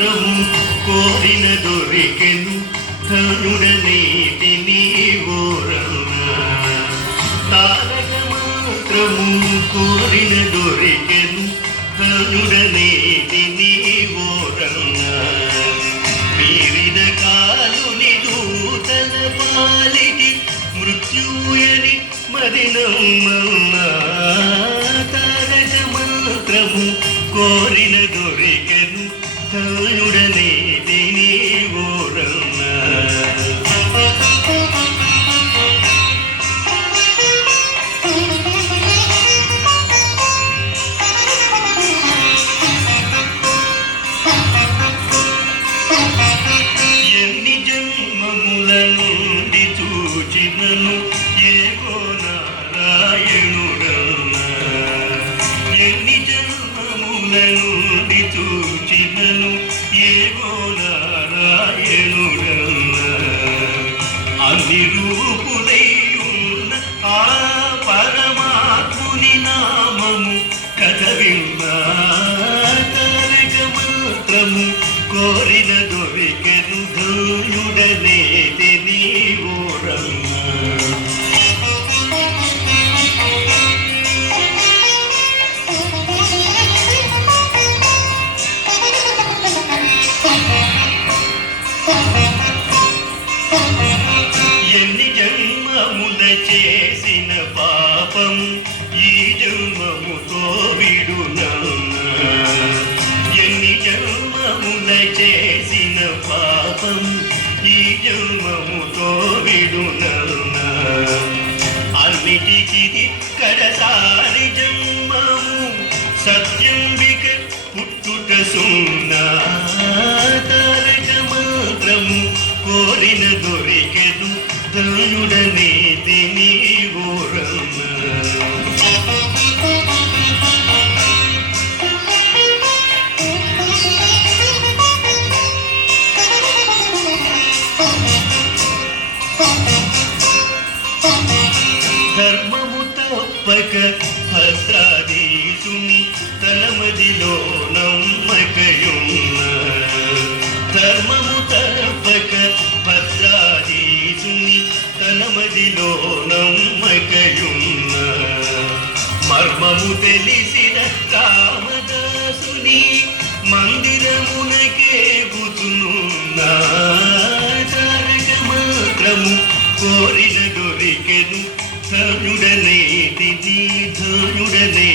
మాత్రము కోరిన దొరికెను ధనుడనేటి నీవోరన్నా తారక మాత్రము కోరిన దొరికెను ధనుడనేటి నీవోరన్నా మీరిన కాలుని దూతల పాలిటి మృత్యుయని మదినమ్మన్నా తారక మాత్రము కోరిన దొరికెను ధనుడనేటి నీవోరన్నా ఎన్ని జన్మముల నుండి చూచినను ఏగో నారాయణుడన్నా ఎన్ని జన్మముల నుండి చూచినను ఏగో నారాయణుడన్నా అన్ని రూపులై ఉన్న ఆ పరమాత్ముని నామము కథ విన్నా తారక మాత్రము కోరిన దొరికెను ధనుడనేటి నీవోరన్నా ఎన్ని జన్మముల చేసిన పాపం ఈ జన్మముతో విడునన్నా ఎన్ని జన్మముల చేసిన పాపం ఈ జన్మముతో విడునన్నా అన్నిటికి కడసారి జన్మము సత్యంబిక పుట్టుట సున్నా తారక మాత్రము కోరిన దొరికెను ధనుడనేటి నీవోరన్నా ధర్మము తప్పక భద్రాధీశుని తన మదిలో నమ్మకయున్నా ధర్మము తప్పక భద్రాధీశుని తన మదిలో నమ్మకయున్నా మర్మము తెలిసిన రామదాసుని మందిరమునకే గుతునున్నా తారక మాత్రము కోరిన దొరికెను ధనుడనేటి ధనుడనే